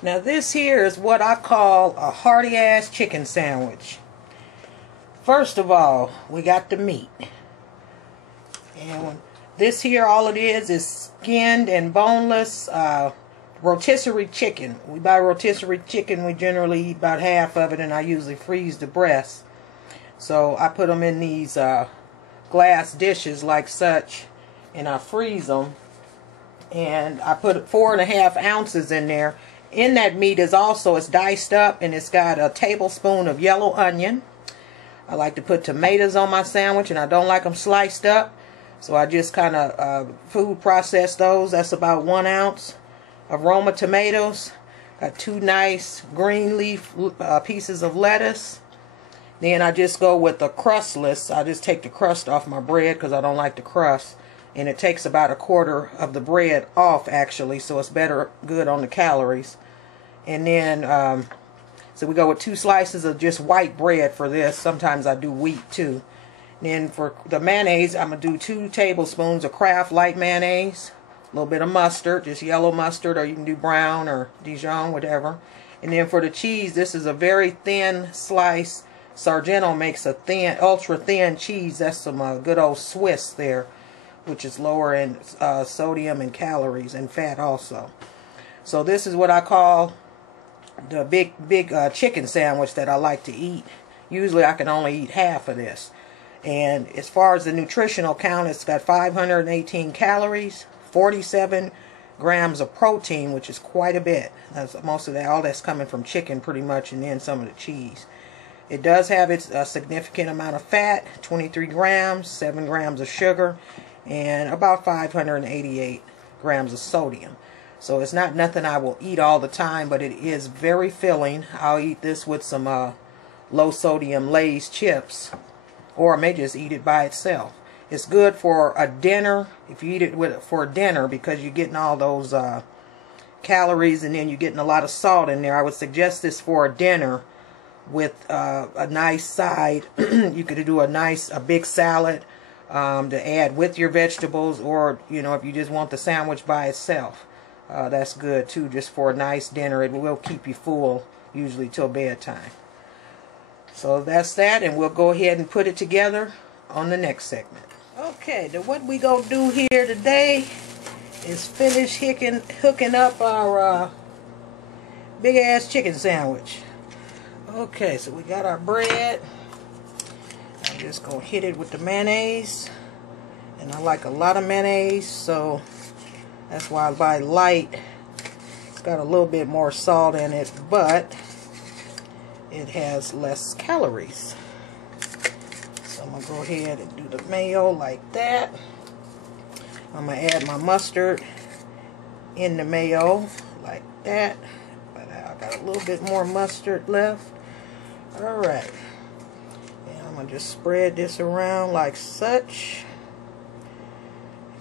Now this here is what I call a hearty ass chicken sandwich. First of all, we got the meat. And this here, all it is skinned and boneless rotisserie chicken. We buy rotisserie chicken, we generally eat about half of it, and I usually freeze the breast. So I put them in these glass dishes like such, and I freeze them. And I put 4.5 ounces in there. In that meat is also, it's diced up, and it's got a tablespoon of yellow onion. I like to put tomatoes on my sandwich, and I don't like them sliced up. So I just kind of food process those. That's about 1 ounce of Roma tomatoes. Got 2 nice green leaf pieces of lettuce. Then I just go with the crustless. I just take the crust off my bread because I don't like the crust. And it takes about 1/4 of the bread off, actually, so it's good on the calories. And then, so we go with 2 slices of just white bread for this. Sometimes I do wheat too. And then for the mayonnaise, I'm going to do 2 tablespoons of Kraft light mayonnaise. A little bit of mustard, just yellow mustard, or you can do brown or Dijon, whatever. And then for the cheese, this is a very thin slice. Sargento makes a thin, ultra thin cheese. That's some good old Swiss there, which is lower in sodium and calories and fat also. So this is what I call the big chicken sandwich that I like to eat. Usually I can only eat half of this. And as far as the nutritional count, it's got 518 calories, 47 grams of protein, which is quite a bit. That's most of that, all that's coming from chicken pretty much, and then some of the cheese. It does have its significant amount of fat, 23 grams, 7 grams of sugar, and about 588 grams of sodium. So it's not nothing I will eat all the time, but it is very filling. I'll eat this with some low sodium Lay's chips, or I may just eat it by itself. It's good for a dinner, if you eat it for dinner, because you're getting all those calories, and then you're getting a lot of salt in there. I would suggest this for a dinner with a nice side. You could do a big salad to add with your vegetables, or if you just want the sandwich by itself, that's good too, just for a nice dinner. It will keep you full usually till bedtime. So that's that, and we'll go ahead and put it together on the next segment. Okay, then what we gonna do here today is finish hooking up our big ass chicken sandwich. Okay, so we got our bread. I'm just gonna hit it with the mayonnaise, and I like a lot of mayonnaise, so that's why I buy light. It's got a little bit more salt in it, but it has less calories. So I'm gonna go ahead and do the mayo like that. I'm gonna add my mustard in the mayo like that. But I got a little bit more mustard left. Alright, and I'm going to just spread this around like such.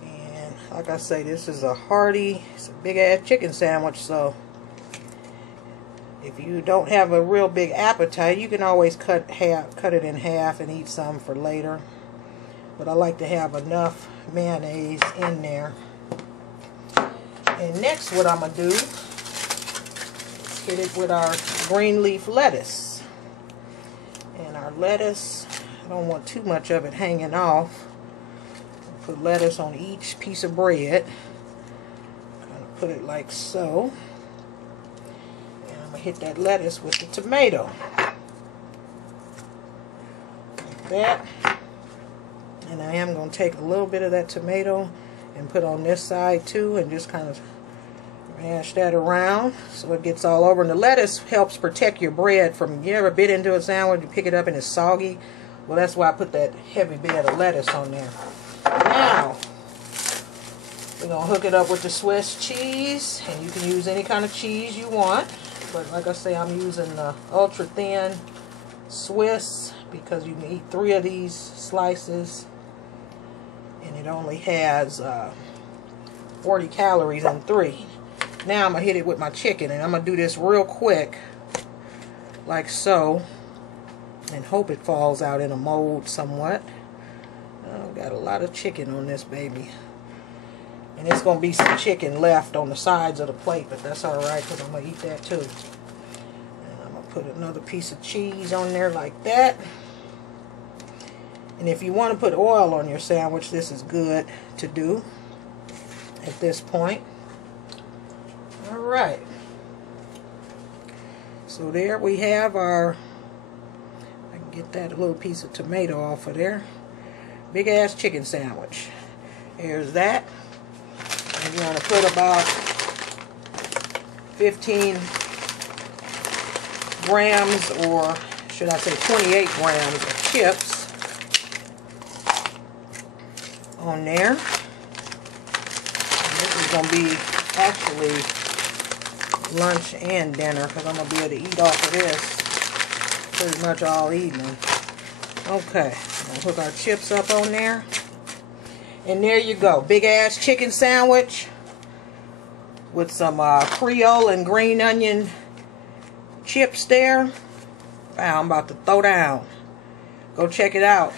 And like I say, this is it's a big ass chicken sandwich, so if you don't have a real big appetite, you can always cut it in half and eat some for later. But I like to have enough mayonnaise in there. And next what I'm going to do is hit it with our green leaf lettuce. And our lettuce, I don't want too much of it hanging off. Put lettuce on each piece of bread. Kind of put it like so. And I'm going to hit that lettuce with the tomato. Like that. And I am going to take a little bit of that tomato and put on this side too, and just kind of mash that around so it gets all over. And the lettuce helps protect your bread from, you ever bit into a sandwich, you pick it up and it's soggy? Well, that's why I put that heavy bed of lettuce on there. Now, we're going to hook it up with the Swiss cheese, and you can use any kind of cheese you want. But like I say, I'm using the ultra thin Swiss because you can eat 3 of these slices, and it only has 40 calories in 3. Now I'm going to hit it with my chicken, and I'm going to do this real quick, like so, and hope it falls out in a mold somewhat. I've got a lot of chicken on this baby. And it's going to be some chicken left on the sides of the plate, but that's alright because I'm going to eat that too. And I'm going to put another piece of cheese on there like that. And if you want to put oil on your sandwich, this is good to do at this point. Alright. So there we have our, I can get that little piece of tomato off of there. Big ass chicken sandwich. Here's that. And you want to put about 15 grams, or should I say 28 grams of chips on there. And this is going to be actually lunch and dinner because I'm going to be able to eat off of this pretty much all evening. Okay, we'll hook our chips up on there. And there you go. Big ass chicken sandwich with some Creole and green onion chips there. Wow, I'm about to throw down. Go check it out.